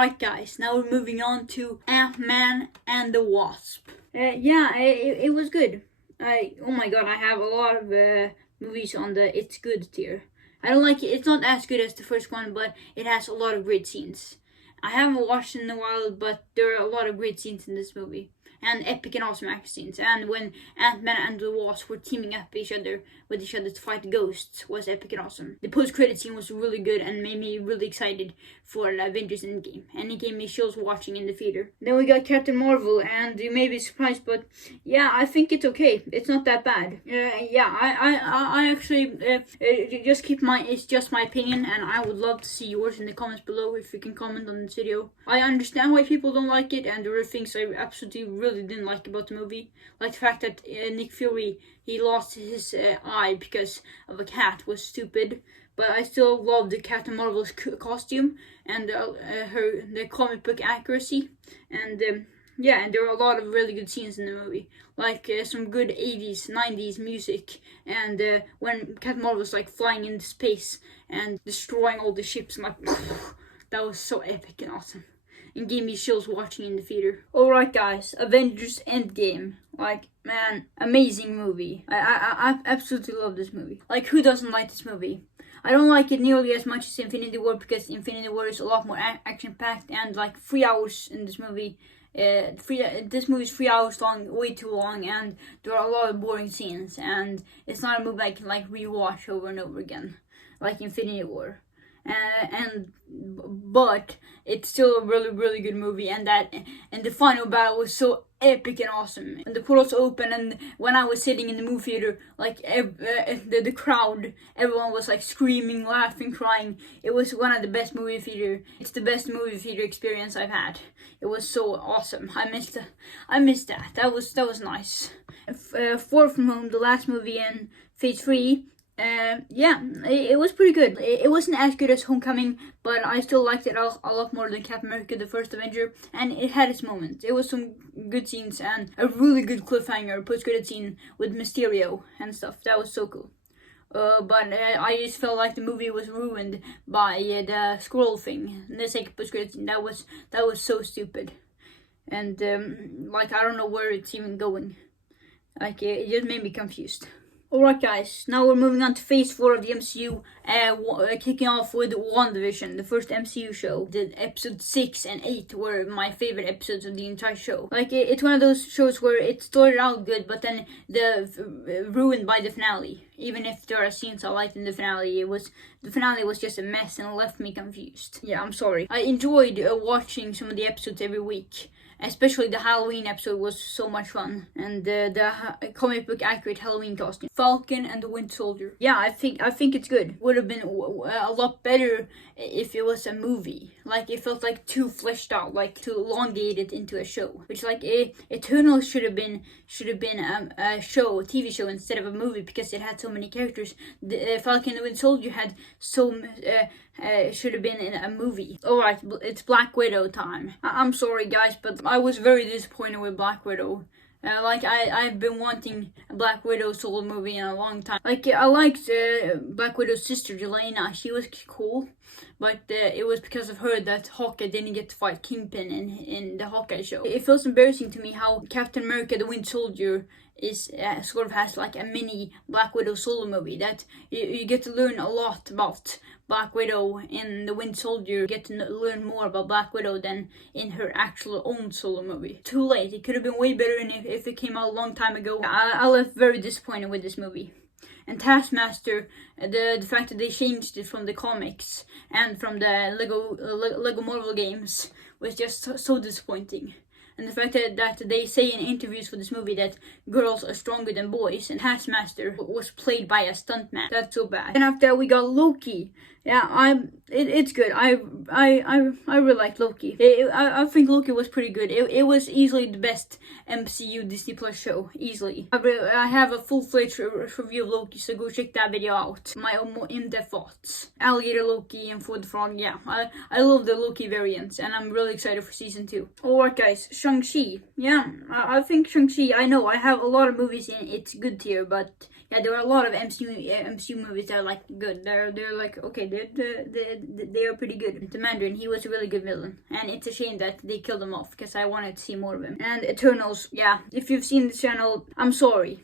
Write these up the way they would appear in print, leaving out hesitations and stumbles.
Alright guys, now we're moving on to Ant-Man and the Wasp. It was good. Oh my god, I have a lot of movies on the it's good tier. I don't like it. It's not as good as the first one, but it has a lot of great scenes. I haven't watched it in a while, but there are a lot of great scenes in this movie. And epic and awesome action scenes. And when Ant-Man and the Wasp were teaming up with each other to fight ghosts was epic and awesome. The post-credit scene was really good and made me really excited for Avengers End Game. And it gave me chills watching in the theater. Then we got Captain Marvel, and you may be surprised, but yeah, I think it's okay. It's not that bad. I actually just keep it's just my opinion, and I would love to see yours in the comments below if you can comment on this video. I understand why people don't like it, and there are things I absolutely really didn't like about the movie, like the fact that Nick Fury, he lost his eye because of a cat, was stupid. But I still love the Captain Marvel's costume and the comic book accuracy, and and there are a lot of really good scenes in the movie, like some good 80s, 90s music, and when Captain Marvel's like flying into space and destroying all the ships, and like that was so epic and awesome. And gave me chills watching in the theater. Alright guys, Avengers End Game. Like, man, amazing movie. I absolutely love this movie. Like, who doesn't like this movie? I don't like it nearly as much as Infinity War, because Infinity War is a lot more action-packed, and like 3 hours in this movie. This movie is 3 hours long, way too long, and there are a lot of boring scenes, and it's not a movie I can like rewatch over and over again, like Infinity War. But it's still a really good movie, and the final battle was so epic and awesome. And the portals open, and when I was sitting in the movie theater, like the crowd, everyone was like screaming, laughing, crying. It was one of the best movie theater. It's the best movie theater experience I've had. It was so awesome. I missed that. That was nice. Far From Home, the last movie in Phase 3. It was pretty good. It wasn't as good as Homecoming, but I still liked it a lot more than Captain America: The First Avenger, and it had its moments. It was some good scenes and a really good cliffhanger post-credit scene with Mysterio and stuff. That was so cool. But I just felt like the movie was ruined by the scroll thing. The second post-credit scene, that was so stupid, and like I don't know where it's even going. Like it just made me confused. Alright guys, now we're moving on to phase 4 of the MCU, kicking off with WandaVision, the first MCU show. The episode 6 and 8 were my favorite episodes of the entire show. Like, it's one of those shows where it started out good, but then ruined by the finale. Even if there are scenes I liked in the finale, the finale was just a mess and left me confused. Yeah, I'm sorry. I enjoyed watching some of the episodes every week. Especially the Halloween episode was so much fun, and the comic book accurate Halloween costume, Falcon and the Winter Soldier. Yeah, I think it's good. Would have been a lot better if it was a movie. Like it felt like too fleshed out, like too elongated into a show. Which like Eternal should have been a show, a TV show instead of a movie, because it had so many characters. The Falcon and the Winter Soldier had should have been in a movie. Alright, it's Black Widow time. I'm sorry guys, but I was very disappointed with Black Widow. I've been wanting a Black Widow solo movie in a long time. Like, I liked Black Widow's sister, Jelena. She was cool, but it was because of her that Hawkeye didn't get to fight Kingpin in the Hawkeye show. It feels embarrassing to me how Captain America: The Winter Soldier is sort of has like a mini Black Widow solo movie, that you get to learn a lot about Black Widow in The Winter Soldier. You get to learn more about Black Widow than in her actual own solo movie. Too late. It could have been way better if it came out a long time ago. I left very disappointed with this movie. And Taskmaster, the fact that they changed it from the comics and from the Lego Marvel games was just so disappointing. And the fact that they say in interviews for this movie that girls are stronger than boys, and Taskmaster was played by a stuntman. That's so bad. And after that we got Loki. Yeah, it's good. I really like Loki. I think Loki was pretty good. It was easily the best MCU Disney Plus show, easily. I have a full-fledged review of Loki, so go check that video out. My more in-depth thoughts. Alligator Loki and Food Frog. Yeah, I love the Loki variants, and I'm really excited for season 2. Alright guys, Shang-Chi. Yeah, I think Shang-Chi. I know I have a lot of movies in It's Good tier, but yeah, there are a lot of MCU movies that are like good. They're like okay, they are pretty good. The Mandarin, he was a really good villain, and it's a shame that they killed him off because I wanted to see more of him. And Eternals, yeah, if you've seen this channel, I'm sorry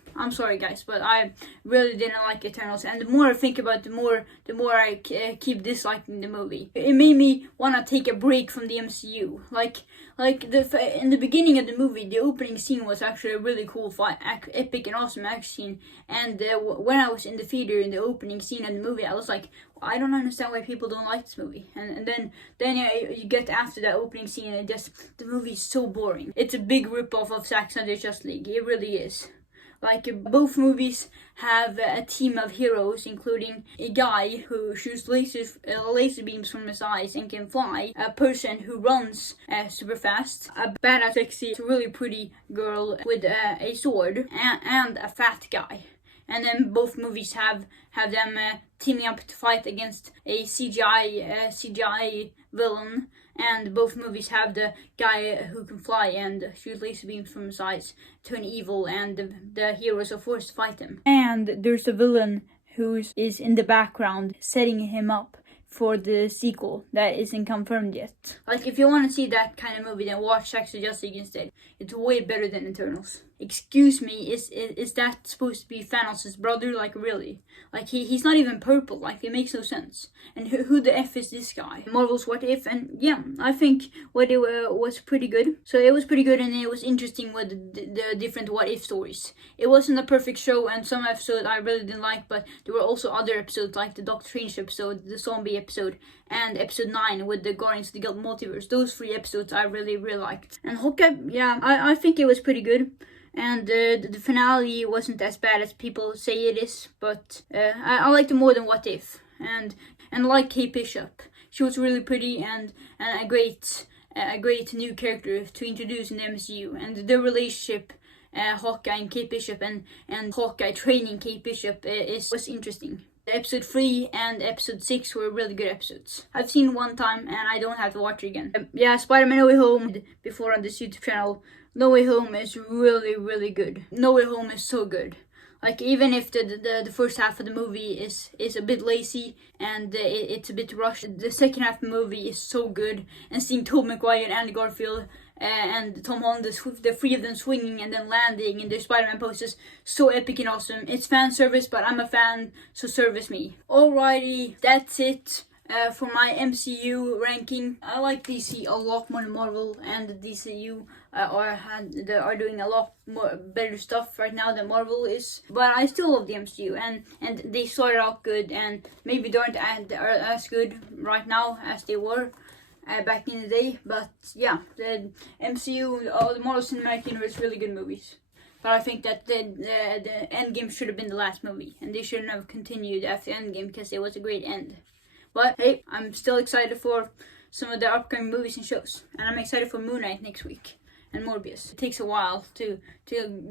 guys, but I really didn't like Eternals. And the more I think about it, the more I keep disliking the movie. It made me wanna take a break from the MCU. In the beginning of the movie, the opening scene was actually a really cool fight, epic and awesome action scene. And when I was in the theater in the opening scene of the movie, I was like, I don't understand why people don't like this movie. And then you get after that opening scene, and the movie is so boring. It's a big rip-off of Zack Snyder's Justice League. It really is. Like, both movies have a team of heroes, including a guy who shoots laser beams from his eyes and can fly, a person who runs super fast, a badass, sexy, really pretty girl with a sword, and a fat guy. And then both movies have them teaming up to fight against a CGI villain. And both movies have the guy who can fly and shoot laser beams from his eyes turn evil, and the heroes are forced to fight him. And there's a villain who is in the background setting him up for the sequel that isn't confirmed yet. Like, if you want to see that kind of movie, then watch Zack Snyder's Justice League instead. It's way better than Eternals. Excuse me, is that supposed to be Thanos' brother? Like, really? Like, he's not even purple. Like, it makes no sense. And who the F is this guy? Marvel's What If, and yeah, I think what it was pretty good. So it was pretty good, and it was interesting with the different What If stories. It wasn't a perfect show, and some episodes I really didn't like, but there were also other episodes, like the Doctor Strange episode, the zombie episode, and episode 9 with the Guardians of the Galaxy multiverse. Those 3 episodes I really liked. And Hawkeye, yeah, I think it was pretty good. And the finale wasn't as bad as people say it is, but I liked it more than What If. And like Kate Bishop, she was really pretty and a great new character to introduce in the MCU. And the relationship Hawkeye and Kate Bishop and Hawkeye training Kate Bishop was interesting. Episode 3 and episode 6 were really good episodes. I've seen one time and I don't have to watch it again. Yeah, Spider-Man No Way Home before on this YouTube channel. No Way Home is really good. No Way Home is so good. Like, even if the first half of the movie is a bit lazy and it's a bit rushed, the second half of the movie is so good. And seeing Tobey Maguire and Andrew Garfield and Tom Holland, the 3 of them swinging and then landing in their Spider-Man poses, so epic and awesome. It's fan service, but I'm a fan, so service me. Alrighty, that's it. For my MCU ranking, I like DC a lot more than Marvel, and the DCU are doing a lot more better stuff right now than Marvel is. But I still love the MCU, and they started out good, and maybe they aren't as good right now as they were back in the day. But yeah, the MCU, the Marvel Cinematic Universe, really good movies. But I think that the End Game should have been the last movie, and they shouldn't have continued after End Game because it was a great end. But hey, I'm still excited for some of the upcoming movies and shows. And I'm excited for Moon Knight next week. And Morbius. It takes a while to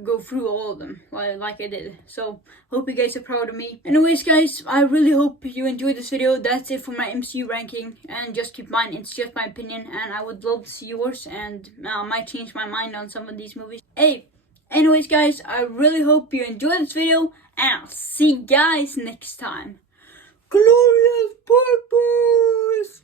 go through all of them, like I did. So, hope you guys are proud of me. Anyways, guys, I really hope you enjoyed this video. That's it for my MCU ranking. And just keep in mind, it's just my opinion. And I would love to see yours. And I might change my mind on some of these movies. Hey, anyways, guys, I really hope you enjoyed this video. And I'll see you guys next time. Glorious purpose!